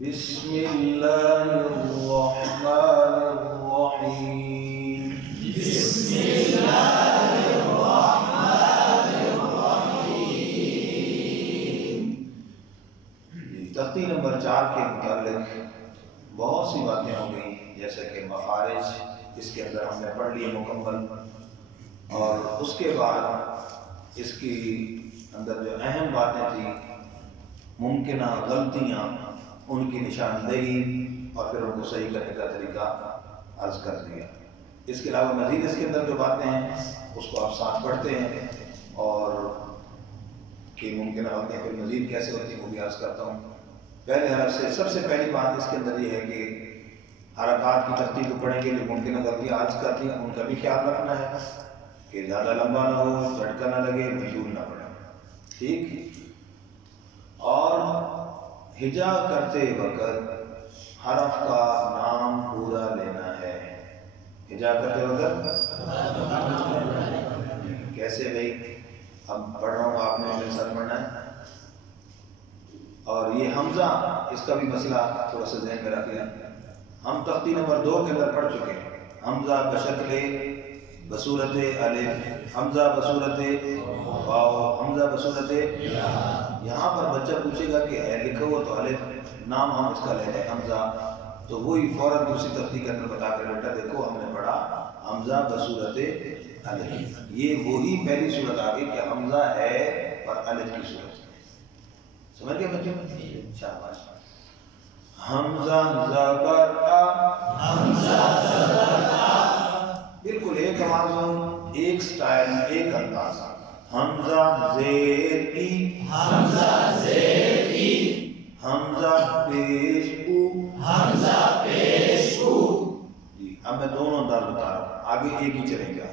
بسم اللہ الرحمن الرحیم بسم اللہ الرحمن الرحیم۔ تختی نمبر 4 کے متعلق بہت سی باتیں ہو گئی، جیسے کہ مخارج اس کے اندر ہم نے پڑھ لیے مکمل، اور اس کے بعد اس کی اندر جو اہم باتیں تھیں، ممکنہ غلطیاں، ان کی نشاندہی اور پھر ان کو صحیح کرنے کا طریقہ عرض کر دیا۔ اس کے علاوہ مزید اس کے اندر جو باتیں ہیں اس کو آپ ساتھ پڑھتے ہیں، اور کہ ممکنہ غلطیاں پھر مزید کیسے ہوتی ہیں وہ بھی عرض کرتا ہوں۔ پہلے حرف سے سب سے پہلی بات اس کے اندر یہ ہے کہ حرکات کی ترتیب کو پڑھیں گے جو ممکنہ غلطیاں عرض کرتی ہیں ان کا بھی خیال رکھنا ہے کہ زیادہ لمبا نہ ہو، جھٹکا نہ لگے، مجھول نہ پڑے، ٹھیک۔ اور ہجا کرتے وقت حرف کا نام پورا لینا ہے۔ ہجا کرتے وقت کیسے بھائی؟ اب پڑھ رہا ہوں، آپ نے میرے ساتھ پڑھنا ہے۔ اور یہ حمزہ، اس کا بھی مسئلہ تھوڑا سا ذہن میں رکھ لیا۔ ہم تختی نمبر 2 کے اندر پڑھ چکے ہیں، حمزہ بشکل بصورت الف، حمزہ بصورت واو، حمزہ بصورت۔ یہاں پر بچہ پوچھے گا کہ ہے لکھا ہوا تو الف، نام ہم اس کا لے لیں حمزہ، تو وہی فوراً دوسری تختی کے اندر بتا کر بیٹا دیکھو ہم نے پڑھا حمزہ بصورت الف، یہ وہی پہلی صورت آ گئی کہ حمزہ ہے اور الف کی صورت۔ سمجھ گئے بچوں؟ شاباش۔ حمزہ زبر آ، حمزہ زبر آ، بالکل ایک آواز ہو، ایک سٹائل، ایک انداز۔ حمزہ زیر ای، حمزہ زیر ای، حمزہ پیش او، حمزہ پیش او۔ جی اب میں دونوں انداز بتا رہا ہوں، آگے ایک ہی چلے گا،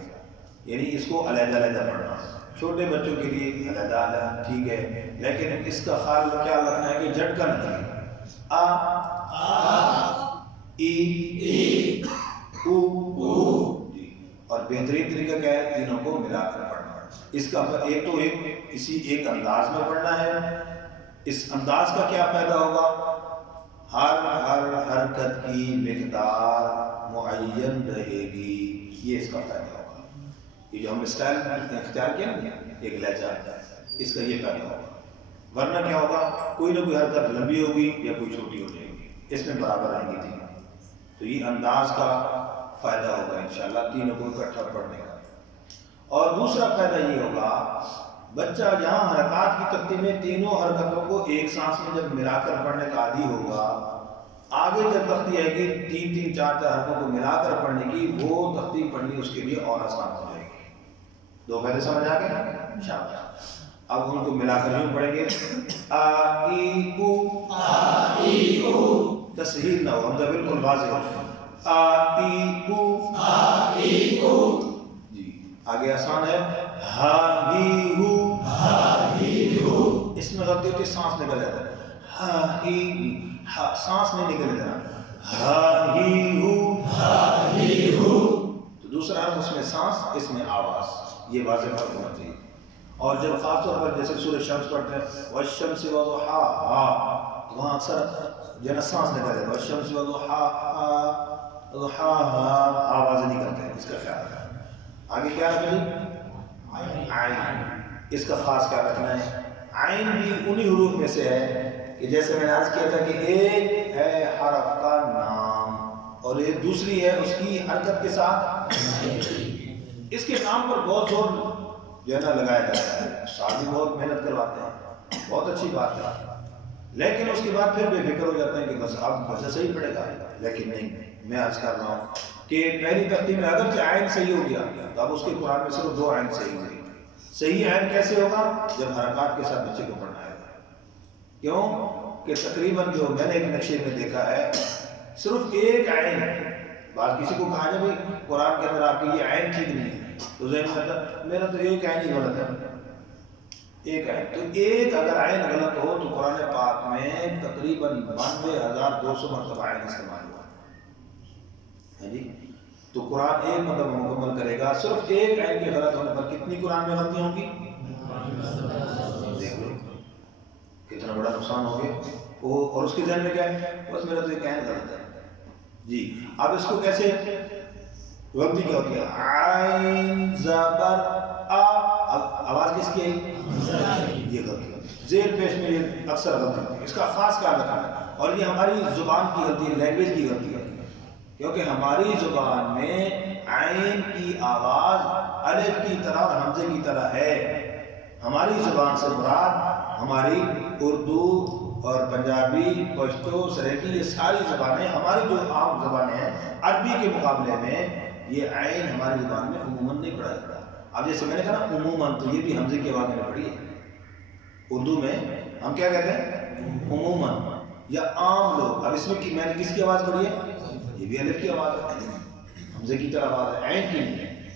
یعنی اس کو علیحدہ علیحدہ پڑھنا۔ چھوٹے بچوں کے لیے علیحدہ علیحدہ ٹھیک ہے، لیکن اس کا خیال رکھنا ہے کہ جھٹکا نہ لگے۔ آ، ای، او، جی۔ اور بہترین طریقہ کیا ہے؟ تینوں کو ملا کر پڑھنا۔ اس کا ایک تو اسی ایک انداز میں پڑھنا ہے۔ اس انداز کا کیا فائدہ ہوگا؟ ہر حرکت کی مقدار معین رہے گی، یہ اس کا فائدہ ہوگا۔ یہ جو ہم اسٹائل اختیار کیا نا، ایک لہجہ، اس کا یہ فائدہ ہوگا۔ ورنہ کیا ہوگا؟ کوئی نہ کوئی حرکت لمبی ہوگی یا کوئی چھوٹی ہو جائے گی، اس میں برابر آئیں گی تینوں۔ تو یہ انداز کا فائدہ ہوگا انشاءاللہ تینوں کو اکٹھا پڑھنے کا۔ اور دوسرا فائدہ یہ ہوگا، بچہ یہاں حرکات کی تختی میں تینوں حرکتوں کو ایک سانس میں جب ملا کر پڑھنے کا عادی ہوگا، آگے جب تختی آئے گی 3 4 حرفوں کو ملا کر پڑھنے کی، وہ تختی پڑھنی اس کے لیے اور آسان ہو جائے گی۔ دو فائدے سمجھ آ گئے؟ شاباش۔ اب ان کو ملا کر یوں پڑھیں گے، آ ای او، آ ای او، تسہیل نہ ہو، حمزہ بالکل واضح ہو، آ ای او، آ ای او۔ جی آگے آسان ہے، ہا ہی ہو، ہا ہی ہو۔ اس میں غلطی ہوتی ہے، سانس نکل جاتا ہے، ہا ہی، ہا سانس نہیں نکل جانا، ہا ہی ہو، ہا ہی ہو۔ تو دوسرا حرف اس میں سانس، اس میں آواز، یہ واضح فرق ہونا چاہیے۔ اور جب خاص طور پر جیسے سورہ شمس پڑھتے ہیں، والشمس وضحاہا، تو وہاں اکثر جو ہے نا سانس نکل جاتا ہے، والشمس وضحاہا، ضحاہا، آوازیں نہیں کرتے ہیں، اس کا خیال رکھنا ہے۔ آگے کیا رکھنا ہے؟ عین، اس کا خاص خیال رکھنا ہے۔ عین بھی انہی حروف میں سے ہے کہ جیسے میں نے عرض کیا تھا کہ ایک ہے حرف کا نام اور ایک دوسری ہے اس کی حرکت کے ساتھ۔ اس کے نام پر بہت زور جو ہے نا لگایا جاتا ہے، ساتھ بھی بہت محنت کرواتے ہیں، بہت اچھی بات ہے، لیکن اس کے بعد پھر بے فکر ہو جاتے ہیں کہ بس اب بچہ صحیح پڑھے گا، لیکن نہیں، میں عرض کر رہا ہوں کہ پہلی تختی میں اگرچہ عین صحیح ہو گیا تو اب اس کے قرآن میں صرف 2 عین صحیح ہوئی۔ صحیح عین کیسے ہوگا؟ جب حرکات کے ساتھ بچے کو پڑھنا ہے۔ کیوں کہ تقریباً جو میں نے ایک نقشے میں دیکھا ہے، صرف ایک عین، بعض کسی کو کہا جائے بھائی قرآن کے اندر آپ کی یہ عین ٹھیک نہیں ہے، تو ذہن میں آتا میرا تو ایک عین ہی غلط ہے، ایک عین، تو ایک اگر عین غلط ہو تو قرآن پاک میں تقریباً 92,200 مرتبہ عین استعمال ہوا ہے جی۔ تو قرآن ایک مرتبہ مکمل کرے گا، صرف ایک عین کے غلط ہونے پر کتنی قرآن میں غلطیاں ہوں گی؟ دیکھ لو کتنا بڑا نقصان ہو گیا۔ اور اس کے ذہن میں کیا ہے؟ بس میرا تو یہ کہنا غلط ہے جی. اب اس کو کیسے غلطی کیا ہوتی ہے؟ عین زبر آ، آواز کس کی ہے؟ یہ غلطی ہے. زیر پیش میں یہ اکثر غلطی ہوتی ہے. اس کا خاص خیال رکھنا ہے. اور یہ ہماری زبان کی غلطی ہے، لینگویج کی غلطی ہے، کیونکہ ہماری زبان میں عین کی آواز الف کی طرح اور حمزے کی طرح ہے. ہماری زبان سے مراد ہماری اردو اور پنجابی، پشتو، سریکی، یہ ساری زبانیں ہماری جو عام زبانیں ہیں عربی کے مقابلے میں یہ عین ہماری زبان میں عموماً نہیں پڑھا جاتا. اب جیسے میں نے کہا نا عموماً، تو یہ بھی حمزے کی آواز میں نے پڑھی ہے. اردو میں ہم کیا کہتے ہیں؟ عموماً یا عام لوگ. اب اس میں میں نے کس کی آواز پڑھی ہے؟ یہ بھی الف کی آواز ہے، حمزے کی طرح آواز ہے، عین کی نہیں ہے.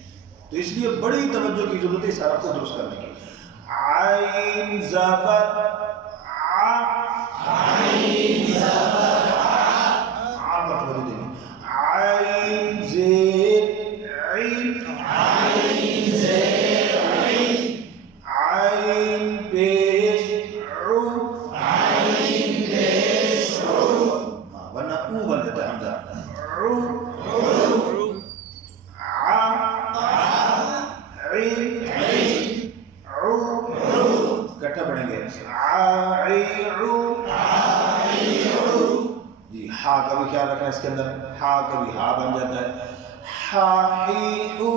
تو اس لیے بڑی توجہ کی ضرورت ہے سارا کو درست کرنے کی. عین زبر آ، عین زبر آ پر توجہ دینی. عین زیر عین، عین زیر عین، عین پیش عو، عین پیش عو، ورنہ او بن جاتا ہے حمزہ. عو عو، ع عین عین، عو، عو، اکٹھا پڑھیں گے. عی عو جی. ہا کا بھی خیال رکھنا ہے اس کے اندر، ہا کبھی ہا بن جاتا ہے. ہا ہی او،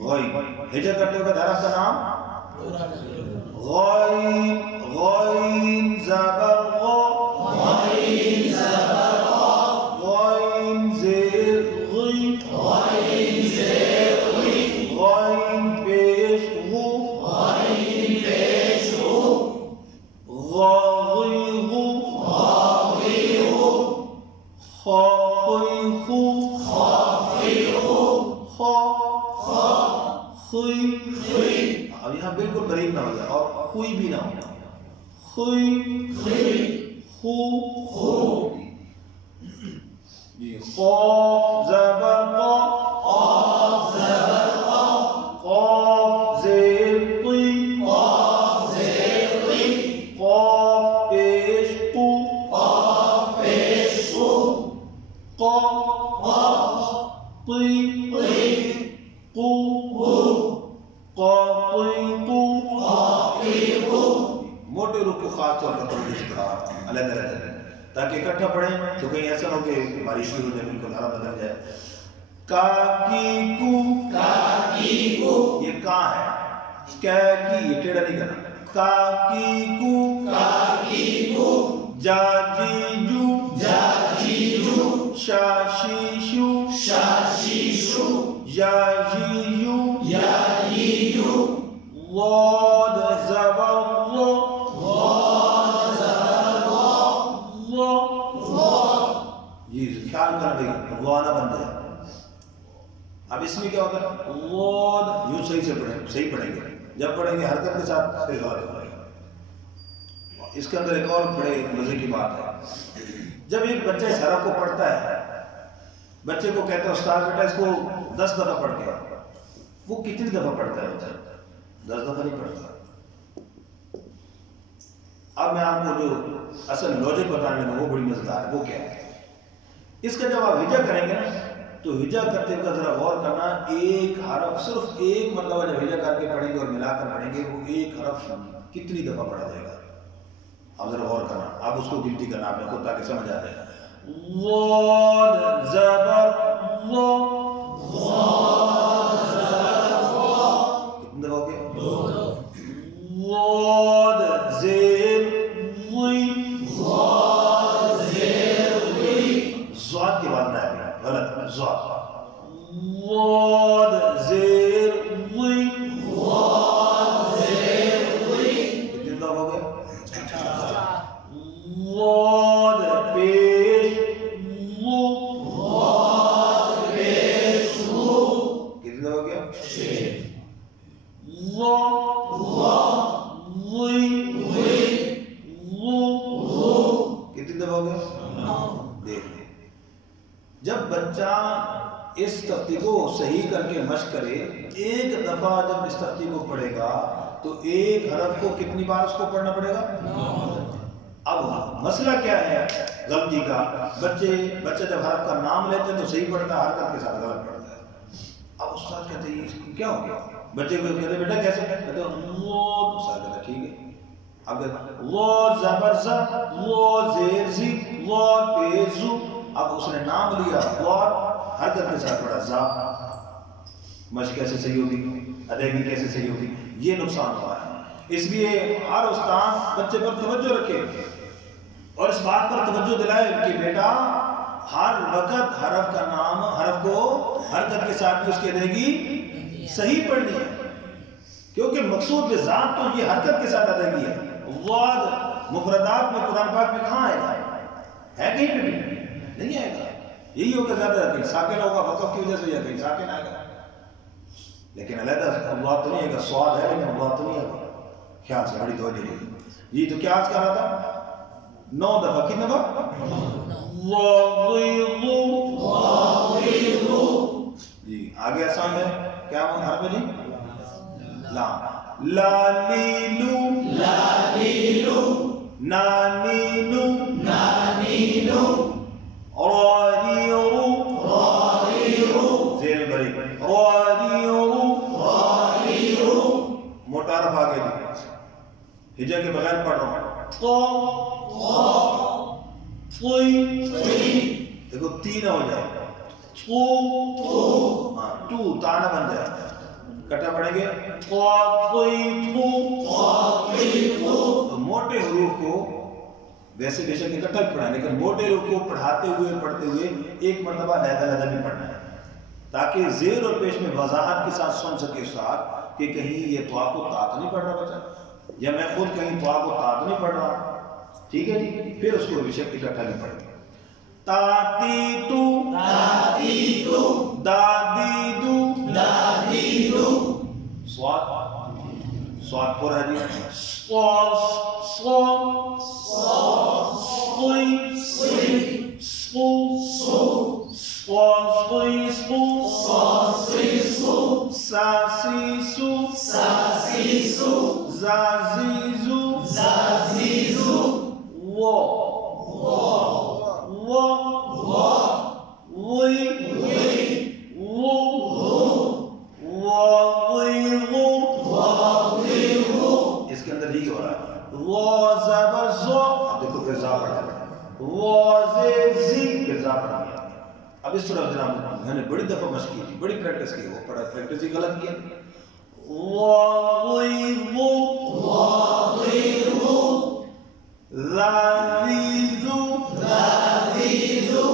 غین ہجا کرتے ہوئے دھرف کا نام غین. غین زبر غ، غین زبر غ، غین زیر غی، غین زیر غی، غین پیش غو، غین پیش غو، غی غو، غی غو، خا خی خو، خی غو، خا خی. خی، اب یہاں بالکل بریک نہ ہو جائے اور خوئی بھی نہ ہو. خوئی خی، خو خو، جی. قاف زبر قا، قاف زبر قا، قاف زیر قی، قاف زیر قی، قاف پیش قو، قاف پیش قو، قا قا، قی قی، قو، قو، قا قی قو. قا قی قو. موٹے روح کو خاص طور پر توجہ سے پڑھا علیحدہ علیحدہ تاکہ اکٹھا پڑھیں تو کہیں ایسا نہ ہو کہ بارش شروع ہو جائے بالکل ہرا بدل جائے. کا کی کو، کا کی کو، یہ کا ہے، کا کی یہ ٹیڑھا نہیں کرنا. کا کی کو، کا کی کو، جا جی جو، جا جی جو، شا شی شو، شا شی شو، یا جی یو، یا ی یو، ضاد زبر ض، غا زبر غا، ض. غا، یہ خیال کرنا بھائی غا نہ بن جائے. اب اس میں کیا ہوتا ہے؟ غاد یوں صحیح سے پڑھیں، صحیح پڑھیں گے. جب پڑھیں گے حرکت کے ساتھ پھر غا پڑھیں گے. اس کے اندر ایک اور بڑے مزے کی بات ہے. جب ایک بچہ اس حرف کو پڑھتا ہے، بچے کو کہتے ہیں استاد بیٹا اس کو 10 دفعہ پڑھ کے، وہ کتنی دفعہ پڑھتا ہے بچہ؟ 10 دفعہ نہیں پڑھتا. اب میں آپ کو جو اصل لوجک بتانے لگا وہ بڑی مزیدار ہے. وہ کیا ہے؟ اس کا جب آپ ہجا کریں گے نا تو ہجا کرتے ہوئے ذرا غور کرنا، ایک حرف صرف ایک مرتبہ جب ہجا کر کے پڑھیں گے اور ملا کر پڑھیں گے وہ ایک حرف کتنی دفعہ پڑھا جائے گا. اب ذرا غور کرنا، آپ اس کو گنتی کرنا آپ نے خود تاکہ سمجھ آ جائے. ضاد زبر ض، غا زبر غا، کتنے دفعہ ہو گئے؟ 2، ضاد زیر ضی، غا زیر غی، ضاد کے بعد نہ ہے غلط، ضاد. ضاد زیر ضی، غا زیر غی، کتنے دفعہ ہو گئے؟ ضاد پیش ضو، غا پیش غو، کتنے دفعہ ہو گیا؟ 6، ضا غا ضی غی، ضو، غو، کتنے دفعہ ہو گیا؟ دیکھ لیں. جب بچہ اس تختی کو صحیح کر کے مشق کرے، ایک دفعہ جب اس تختی کو پڑھے گا تو ایک حرف کو کتنی بار اس کو پڑھنا پڑے گا؟ اب مسئلہ کیا ہے غلطی کا؟ بچے جب حرف کا نام لیتے ہیں تو صحیح پڑھتا ہے، حرکت کے ساتھ غلط پڑھتا ہے۔ اب استاد کہتے ہیں اس کو کیا ہو گیا؟ بچے کو کہتے بیٹا کیسے کہتے ہیں وہ، استاد کہتا ٹھیک ہے۔ اب وہ زبر ز، وہ زیر زی، وہ پیزو، اب اس نے نام لیا وہ حرکت کے ساتھ پڑھا زا، مشق کیسے صحیح ہوگی؟ ادائیگی کیسے صحیح ہوگی؟ یہ نقصان ہوا ہے۔ اس لیے ہر استاد بچے پر توجہ رکھے اور اس بات پر توجہ دلائے کہ بیٹا ہر وقت حرف کا نام، حرف کو حرکت کے ساتھ بھی اس کی ادائیگی صحیح پڑھنی ہے، کیونکہ مقصود بذات تو یہ حرکت کے ساتھ ادائیگی ہے۔ وعد مفردات میں قرآن پاک میں کہاں آئے گا؟ ہے کہیں پہ بھی نہیں آئے گا۔ یہی ہوگا زیادہ کہیں ساکن ہوگا وقف کی وجہ سے، یا کہیں ساکن آئے گا، لیکن علیحدہ اللہ تو نہیں ہے گا۔ سواد ہے لیکن اللہ تو نہیں ہے گا۔ خیال سے بڑی توجہ نہیں۔ جی تو کیا آج کر رہا تھا؟ 9 دفعہ، کتنے دفعہ؟ جی آگے آسان ہے، کیا حرف ہے جی؟ لام، لالیلو، لالیلو، نانینو، نانینو، راریرو، راریرو، زیر بری، راریرو، راریرو، موٹا حرف آگے جی، ہجا کے بغیر پڑھ رہا ہوں۔ دیکھو تین ہو جائے، تو تانا بن جائے، کٹا پڑھیں گے تو موٹے حروف کو ویسے بے شک اکٹھا بھی پڑھائیں، لیکن موٹے حروف کو پڑھاتے ہوئے پڑھتے ہوئے ایک مرتبہ علیحدہ بھی پڑھنا ہے، تاکہ زیر اور پیش میں وضاحت کے ساتھ سن سکے استاد کہ کہیں یہ تو آپ کو تات نہیں پڑھ رہا بچہ، یا میں خود کہیں تو آپ کو تات نہیں پڑھ رہا، ٹھیک ہے جی۔ پھر اس کو بے شک اکٹھا بھی پڑھیں گے۔ تاتی تو، تاتی تو، دادی دو، دادی دو، سواد پورا جی، سواد، سواد، صاد، سوئی، صی، سو، صو، سواد، سوئی، سو، صاد، صی، صو، ساسی، سو، ساسی، صو، زازی، زو، زازی، زو، وہ، وہ، وی، وہ، اس کے اندر ہی ہو رہا ہے وہ زبر زو، اب دیکھو پھر زا پڑھا ہے، وہ زی، پھر زا پڑھا گیا۔ اب اس طرح جناب میں نے بڑی دفعہ مشق کی، بڑی پریکٹس کی، وہ پڑھا پریکٹس ہی غلط کیا۔ رالیزو، رالیزو،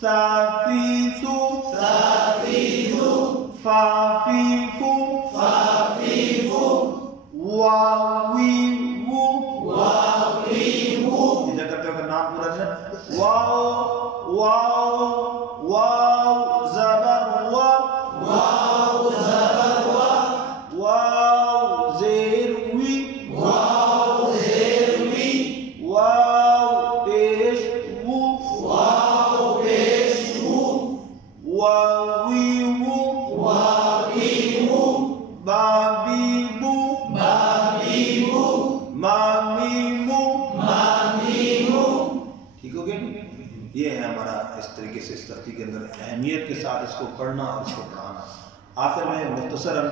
سافیزو، سافیزو، فافیفو، فافیفو، واویوو، واویوو، یہ کرتے ہو کہ نام پورا ہے، واو، واو، واو زبر وا، واو زبر وا، واو زیر وی، واو زیر وی، واو پیش وو، واو پیش وو، واویوو، واویوو، بابیبو، بابیبو، مامیمو، مامیمو۔ ٹھیک ہو گیا؟ یہ ہے ہمارا اس طریقے سے اس ترتیب کے اندر اہمیت کے ساتھ اس کو پڑھنا اور اس کو پڑھانا۔ آخر میں مختصراً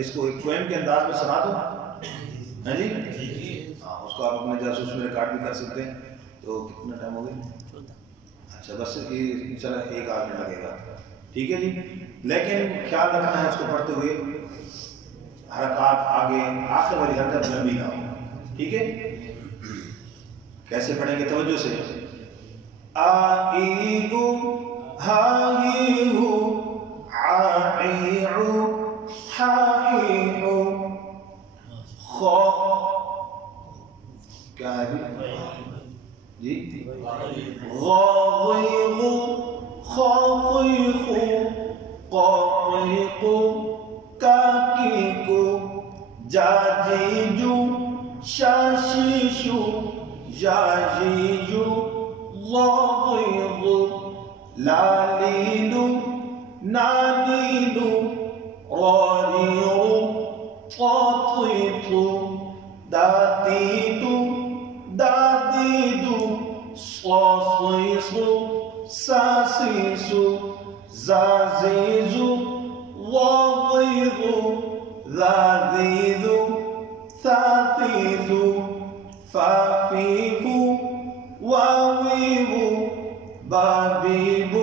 اس کو ایک پوئم کے انداز میں سنا دوں، ہے جی؟ ہاں اس کو آپ اپنے جاسوس میں ریکارڈ بھی کر سکتے ہیں۔ تو کتنا ٹائم ہو گیا؟ اچھا بس یہ چلا 1 آدھ منٹ لگے گا، ٹھیک ہے جی۔ لیکن خیال رکھنا ہے اس کو پڑھتے ہوئے حرکات آگے آخر والی حرکت لمبی نہ ہو، ٹھیک ہے؟ کیسے پڑھیں گے توجہ سے؟ آئی او، ہائی ہو، آئی او، ہائی ہو، خو، کیا ہے جی؟ غاغیغو، خاغیغو، قاقیقو، کاکیکو، جاجیجو، شاشیشو، جاجیجو، غاغیغو، لالیلو، نانیلو، راریرو، قاطیتو، ساسيس زازيز ضغيظ ذاذيذ ثاثيث فافيف واويب بابيب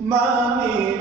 مانيف